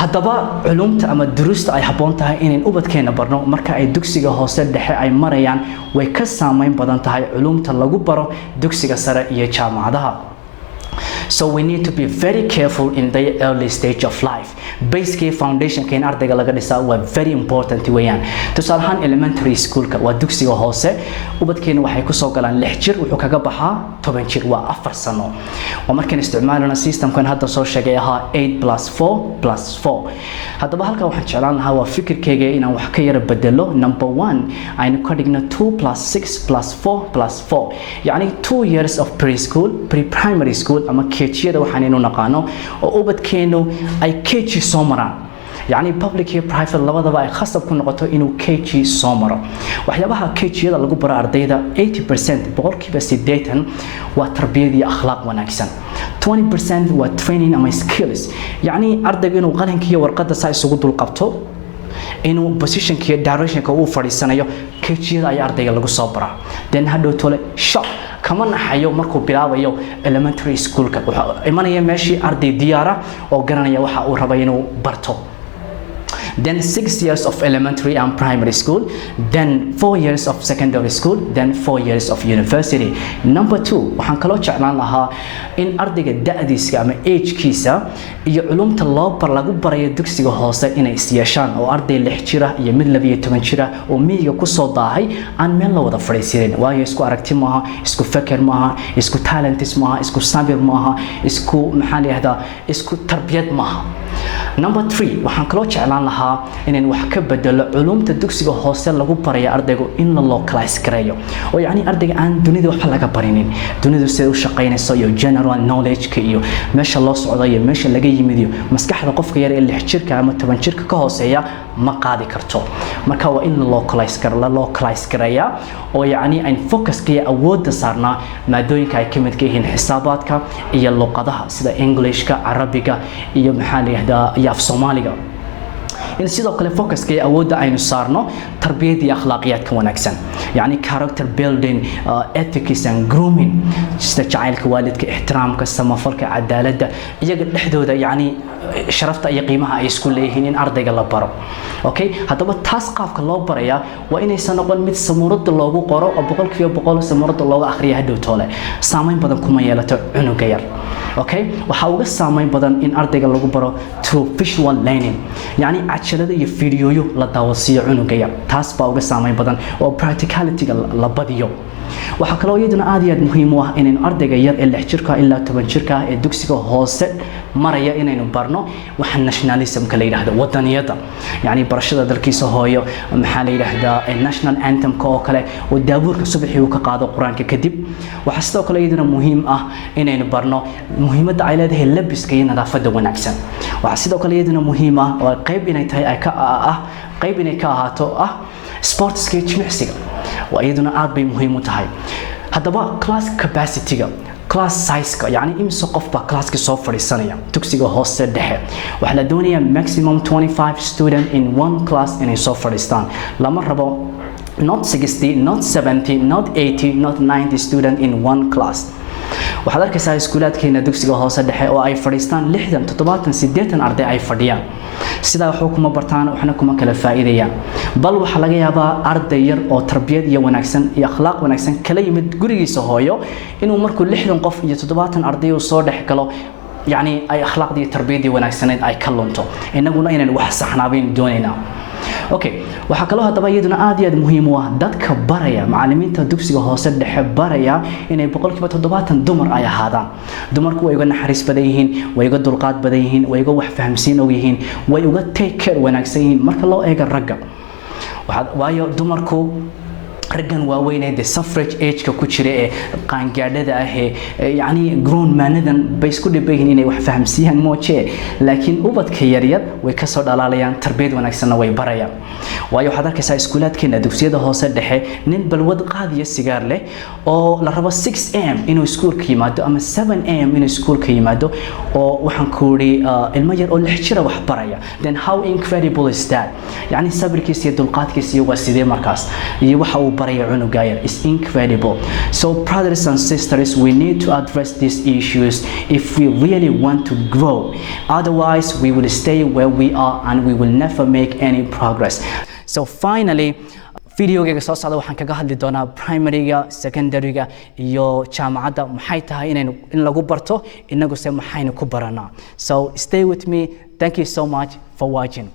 haddaba culumta ama duruusta ay habboon tahay inaan ubadkeena barno marka ay dugsiga hoose dhexe ay marayaan way ka saameyn badan tahay culumta lagu baro dugsiga sare iyo jaamacadaha. So we need to be very careful in the early stage of life. Basically, foundation in ardayga laga dhisaa waa very important weeyaan. Tusaale ahaan elementary schoolka waa dugsiga hoose ubadkeena waxay ku soo galaan 6 jir wuxuu kaga baxaa 10 jir waa 4 sano. Waa markaan isticmaalana systemkan hadda soo sheegay ahaa 8+4+4. haddaba halka waxaan jeclaan lahaa waa fikirkayga inaan wax ka yara bedelo. Number 1 aynu ka dhigno 2+6+4+4 yacni 2 years of preschool pre-primary school ama KG-yada waxaanaynu naqaano oo ubadkeenu ay KG soo maraan يعني public iyo private labadaba ay khasab ku noqoto inuu KG soo maro. waxyaabaha KG-yada lagu baro ardayda 80% boqolkiiba 80 waa tarbiyad iyo akhlaaq wanaagsan. 20% waa training ama skills يعني ardaygu inuu qalinka iyo warqadda saa isugu dul qabto inuu position iyo direction-ka uu fadhiisanayo KG-yada ay ardayga lagu soo baraa. then hadhow tole shock kama naxayo markuu bilaabayo elementary schoolka wuxuu imanaya meeshii arday diyaara oo garanaya waxa uu rabo inuu barto. Then 6 years of elementary and primary school, then 4 years of secondary school, then 4 years of university. Number 2 waxaan kaloo jeclaan lahaa in ardayga da'diisa ama age-kiisa iyo culumta lagu barayo dugsiga hoose inay is yeeshaan oo arday 6 jira iyo mid 12 jira oo miyiga ku soo daahay aan meel la wada fadhiisin waayo isku aragti maaha isku fikir maaha isku talents maaha isku sabir maaha isku maxaa la yiraahdaa isku tarbiyad maaha. Number 3 waxaan kaloo jeclaan lahaa inaan wax ka bedelo culumta dugsiga hoose lagu barayo ardaygu in la localize gareeyo oo yacni ardayga aan dunida wax laga barinin dunidu sida u shaqeynayso iyo general knowledge-ka iyo meesha loo socdo iyo meesha laga yimid iyo maskaxda qofka yar ee 6 jirka ama 10 jirka ka hooseeya ma qaadi karto. marka waa in la localize gareeyaa oo yacni aan focus-ka iyo awoodda saarnaa maadooyinka ay ka mid yihiin xisaabaadka iyo luqadaha sida English-ka, Carabiga iyo maxaa la yiraahdaa iyo af Soomaaliga. in sidoo kale focus-ka iyo awoodda aynu saarno tarbiyada iyo akhlaaqiyadka wanaagsan yani character building, ethics and grooming sida jacaylka waalidka, ixtiraamka, samafalka, cadaaladda iyaga dhexdooda yani sharafta iyo qiimaha ay isku leeyihiin in ardayga la baro. okay haddaba taas qaabka loo baraya waa inaysan noqon mid samuurada loogu qoro oo 100% samuurada looga akhriyo hadhow toole saameyn badan kuma yeelato cunuga yar. okay waxa uga saameyn badan in ardayga lagu baro through visual learning yani cajalada iyo fiidiyoyo la daawasiyo cunuga yar taas baa uga saameyn badan oo practicality-ga la badiyo. waxa kale oo iyaduna aad iyo aad muhiim u ah inaynu ardayga yar ee 6 jirka ilaa 10 jirka ee dugsiga hoose maraya inaynu barno waxa nationalism-ka la yiraahdo wadaniyada yani barashada dalkiisa hooyo maxaa la yiraahdaa national anthem-ka oo kale oo daabuurka subaxii uu ka qaado quraanka kadib. waxa sidoo kale iyaduna muhiim ah inaynu barno muhiimadda ay leedahay labiska iyo nadaafadda wanaagsan. waxa sidoo kale iyaduna muhiim ah oo qayb inay tahay qayb inay ka ahaato sports-ka jimicsiga waa iyaduna aad bay muhiim u tahay. haddaba class capacity-ga class size-ka yani imisa qof baa classka soo fadhiisanaya dugsiga hoose dhexe waxaa la doonayaa maximum 25 student in one class inay soo fadhiistaan. lama rabo not 60 not 70 not 80 not 90 student in one class. waxaad arkaysaa iskuulaadkeena dugsiga hoose dhexe oo ay fadhiistaan 60 70 80 arday ay fadhiyaan sidaa wax kuma bartaan waxna kuma kala faa'iidayaan bal waxa laga yaabaa arday yar oo tarbiyad iyo wanaagsan iyo akhlaaq wanaagsan kala yimid gurigiisa hooyo inuu markuu 60 qof iyo 70 arday uu soo dhex galo yani ay akhlaaqdii iyo tarbiyadii wanaagsaneed ay ka lunto inaguna inaan wax saxnaabayn doonaynaa. okay waxa kale oo hadaba iyaduna aad iyo aad muhiim u ah dadka baraya macallimiinta dugsiga hoose dhexe baraya inay 70% dumar ay ahaadaan. dumarku way uga naxariis badan yihiin way uga dulqaad badan yihiin way uga wax fahamsiin oo yihiin way uga take care wanaagsan yihiin marka loo eego ragga. waayo dumarku raggan waaweyn ee suffrage age-ka ku jira ee qaangaadhada ah yani grown man-adan bay isku dhibayeen inay wax fahamsiiyaan mooje laakiin ubadka yaryar way ka soo dhalaalayaan tarbiyad wanaagsanna way barayaan. waayo waxaad arkaysaa iskuulaadkeena dugsiyada hoose dhexe nin balwad qaadiya sigaar leh oo la rabo 6 am inuu iskuulka yimaado ama 7 am inuu iskuulka yimaado oo waxaan ku yiri ilmo yar oo 6 jira wax baraya. then how incredible is that yani sabirkiisa iyo dulqaadkiisa iyo waa sidee markaas iyo waxa uu barayo cunuga yar is incredible. So brothers and sisters, we need to address these issues if we really want to grow. Otherwise, we will stay where we are and we will never make any progress. So finally, videogayga soo socda waxaan kaga hadli doonaa primaryga, secondaryga iyo jaamacadda maxay tahay in lagu barto inagu se maxaynu ku baranaa. So stay with me. Thank you so much for watching.